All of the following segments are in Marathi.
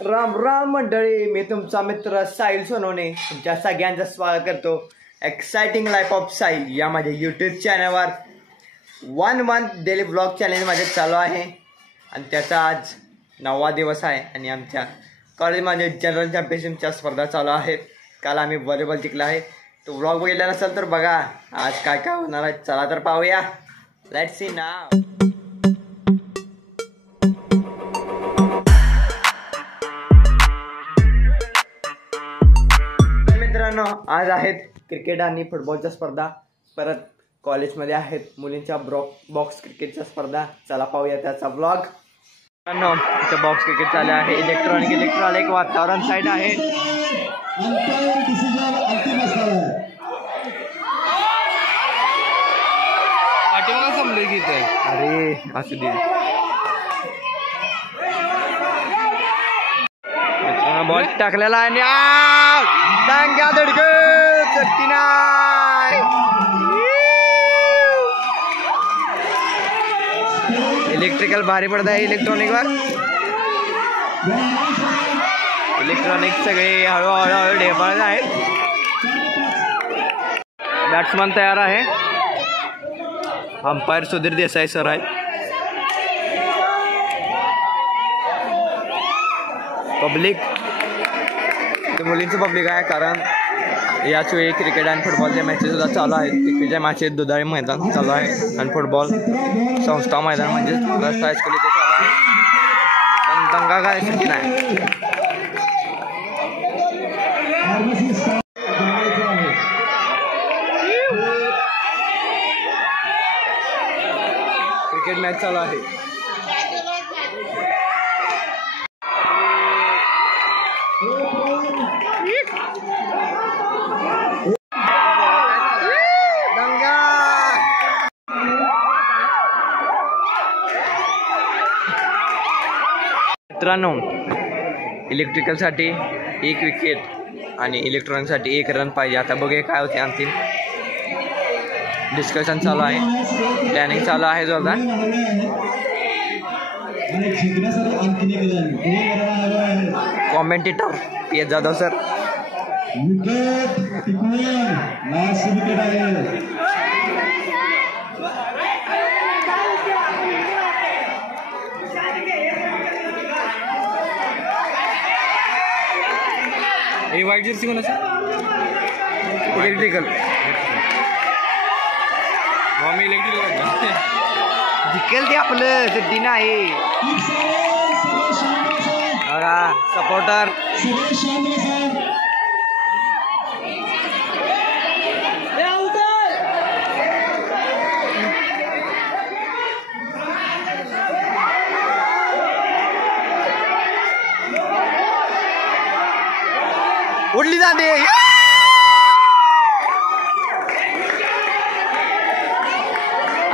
राम राम मंडळी, मी तुमचा मित्र साहिल सोनवणे तुमच्या सगळ्यांचं स्वागत करतो एक्साइटिंग लाईफ ऑफ साहिल या माझ्या यूट्यूब चॅनलवर 1 मंथ डेली ब्लॉग चॅलेंज माझे चालू आहे आणि त्याचा आज 9वा दिवस आहे आणि आमच्या कॉलेजमध्ये जनरल चॅम्पियनशिपच्या स्पर्धा चालू आहेत. काल आम्ही व्हॉलीबॉल जिंकला आहे. तो ब्लॉग बघितला नसेल तर बघा आज काय काय होणार आहे. चला तर पाहूया. लेट्स सी नाव. मित्रांनो, आज आहेत क्रिकेट आणि फुटबॉलच्या स्पर्धा. परत कॉलेजमध्ये आहेत मुलींच्या बॉक्स क्रिकेटच्या स्पर्धा. चला पाहूया त्याचा ब्लॉग. मित्रांनो, इथं बॉक्स क्रिकेट चालू आहे. इलेक्ट्रॉनिक वातावरण साईड आहे. अरे असू दे. बॉल टाकलेला आणि डांग्या धडकत चटकी नाही. इलेक्ट्रिकल भारी पडत आहे. इलेक्ट्रॉनिक सगळे हळूहळू ढेपाळत आहेत. बॅट्समन तयार आहे. अंपायर सुधीर देसाई सर आहे. पब्लिक मुलींचं पब्लिक आहे, कारण याच वेळी क्रिकेट आणि फुटबॉलच्या मॅचेस सुद्धा चालू आहेत. क्रिकेटच्या मॅचेस दुधाळी मैदान चालू आहे आणि फुटबॉल संस्था मैदान म्हणजे राष्ट्र हायस्कूल इथे चालू आहे. पण दंगा काय शक्य नाही. क्रिकेट मॅच चालू आहे. मित्रांनो, इलेक्ट्रिकलसाठी 1 विकेट आणि इलेक्ट्रॉनिकसाठी 1 रन पाहिजे. आता बघूया काय होते. अंतिम डिस्कशन चालू आहे. प्लॅनिंग चालू आहे जोरदार. Commentator P S Jadhav sir. White jersey कोणाचं? इलेक्ट्रिकल. मी इलेक्ट्रिकल जिंकेल ते आपलं सिद्धी नाही. बघा सपोर्टर. उडली जाते.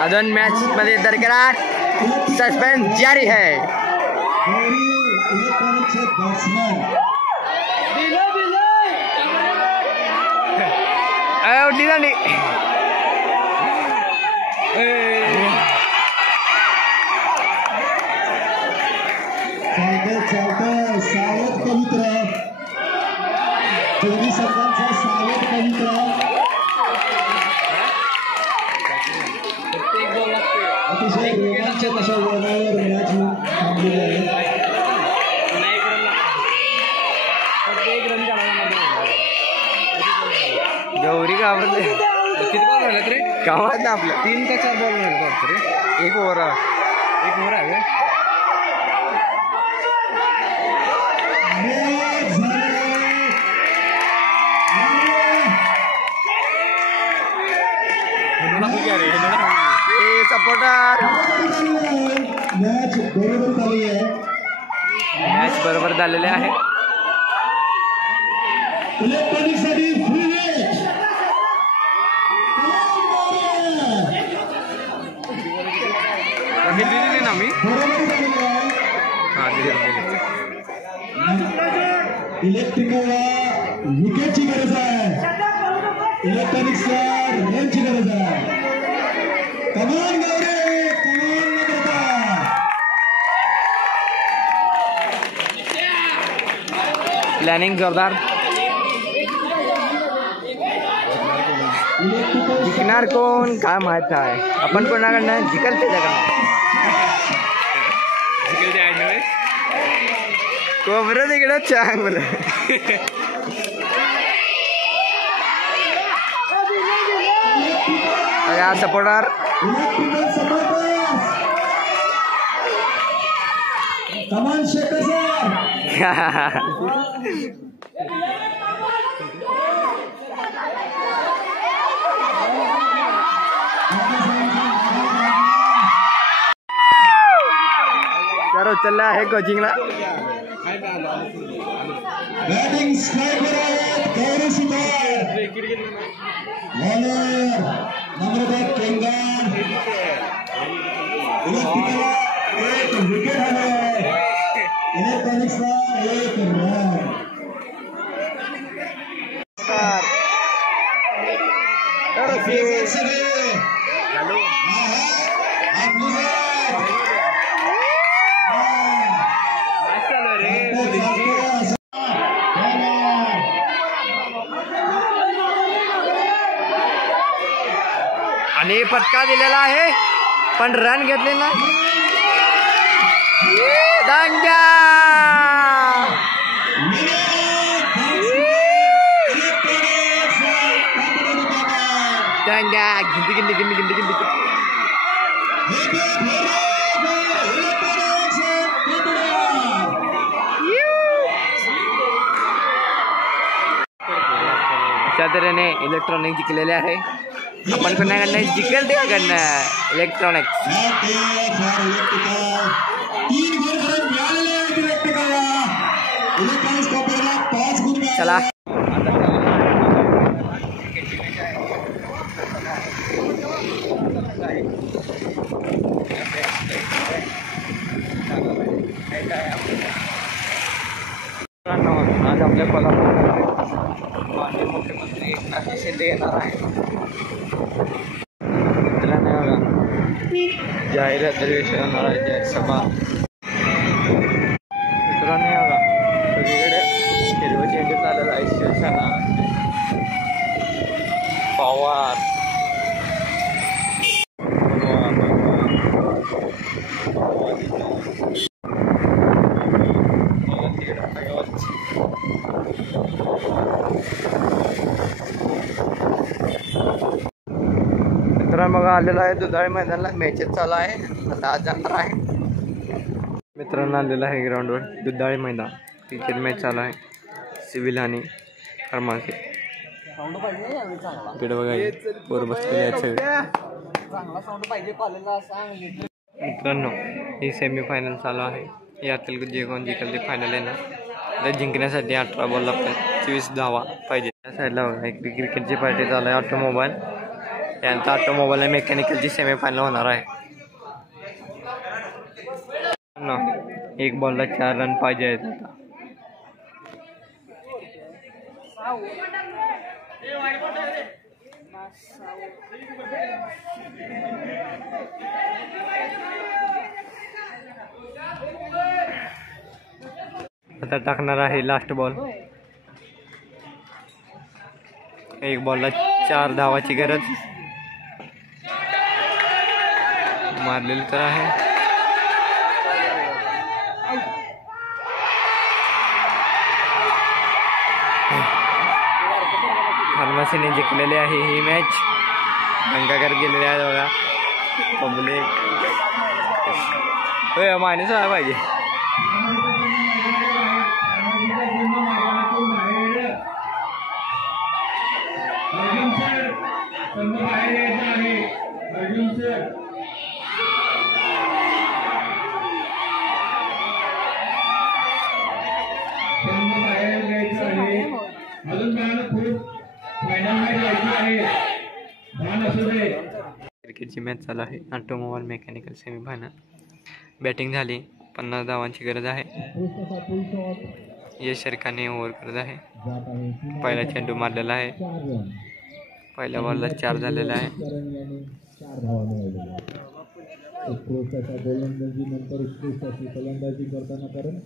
अजून मॅच मध्ये बरकरार सस्पेंस जारी है. उडली जाते. सावध पवित्र दोन्ही संघांचा सावध पवित्र. अतिशय रोमांचक अशा वळणावर मॅच थांबलेली आहे. गौरी घाबरले. किती बॉल झाले रे गावात ना आपलं? 3 का 4 बॉल झाले रे. 1 ओव्हर आहे. सपोर्टर. मॅच बरोबर झालेले आहे. दिली ना मी. इलेक्ट्रिकलला विकेटची गरज आहे. इलेक्ट्रॉनिक्सला रनची गरज आहे. कमान गौरी, कमान नम्रता. प्लॅनिंग जोरदार. जिंकणार कोण काय माहित आहे. आपण कोणाकडनं जिंकल त्याच्याकडनं. कोबरं तिकडं चांगलं. सपोर्टर सर उचलला आहे कोचिंगला. बॅटिंग स्ट्रायकर गौरी सुतार, बॉलर नम्रता केंगार. इलेक्ट्रिकला एक विकेट आहे, इलेक्ट्रॉनिक्सला एक रन. आणि फटका दिलेला आहे पण रन घेतले ना. दांड्या दांड्या गिंदी गिंदी गिंदी गिंदी गिंदी. अशा तऱ्हेने इलेक्ट्रॉनिक जिंकलेले आहे. आपण कोणाकडनं जिंकल त्याकडनं इलेक्ट्रॉनिक्स. चला आज आपल्या कोल्हापूरला माननीय मुख्यमंत्री एकनाथ शिंदे येणार आहे. मित्रांनो जाहीर अधिवेशन होणार आहे. जाहीर सभा मित्रांनो बघा सगळीकडे हिरवं झेंडे चाललेला आहे. शिवसेना पवार मित्रांनो बघा आलेला आहे दुधाळी मैदानाला. मॅचेस चालू आहे. आता आज जाणार आहे. मित्रांनो आलेला आहे ग्राउंडवर दुधाळी मैदान. क्रिकेट मॅच चालू आहे. सिव्हिल आणि फार्मसी. इकडे बघा पोर बसलेले आहेत सगळे. मित्रांनो ही सेमीफायनल चालू आहे. यातील जे कोण जिंकल ते फायनल येणार. तर जिंकण्यासाठी 18 बॉलला 25 धावा पाहिजे. त्या साईडला बघा एक क्रिकेटची पार्टी चालू आहे. ऑटोमोबाईल त्यानंतर ऑटोमोबाईल मेकॅनिकलची सेमीफायनल होणार आहे. एक बॉलला 4 रन पाहिजे आहेत. आता टाकणार आहे लास्ट बॉल. एक बॉलला 4 धावाची गरज. मारलेली तर आहे. फार्मसीने जिंकलेली आहे ही मॅच. दंगा करत गेलेले आहे बघा पब्लिक. माणूस आहे पाहिजे. क्रिकेटची मॅच चालू आहे. Automobile mechanical semifinal. बॅटिंग झाली. 50 धावांची गरज आहे. यश शर्काने ओव्हर करत आहे. पहिला चेंडू मारलेला आहे. पहिल्या बॉलला 4 झालेला आहे. गोलंदाजी नंतर फलंदाजी करताना कारण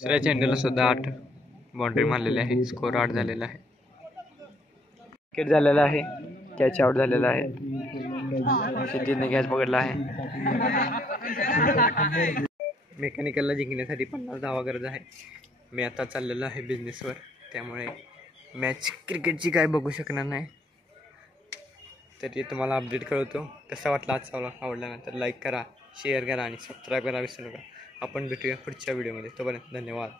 दुसऱ्या चेंडूला सुद्धा 8 बाउंड्री मारलेली आहे. स्कोर 8 झालेला आहे. विकेट झालेला आहे. कॅच आउट झालेला आहे. क्षितिजने कॅच पकडला आहे. मेकॅनिकलला जिंकण्यासाठी 50 धावा गरज आहे. मी आता चाललेलो आहे बिझनेसवर, त्यामुळे मॅच क्रिकेटची काय बघू शकणार नाही. तरी तुम्हाला अपडेट कळवतो. कसा वाटला आजचा व्लॉग? आवडल्यानंतर लाईक करा, शेअर करा आणि सबस्क्राईब करा विसरू नका. आपण भेटूया पुढच्या व्हिडिओमध्ये. तोपर्यंत धन्यवाद.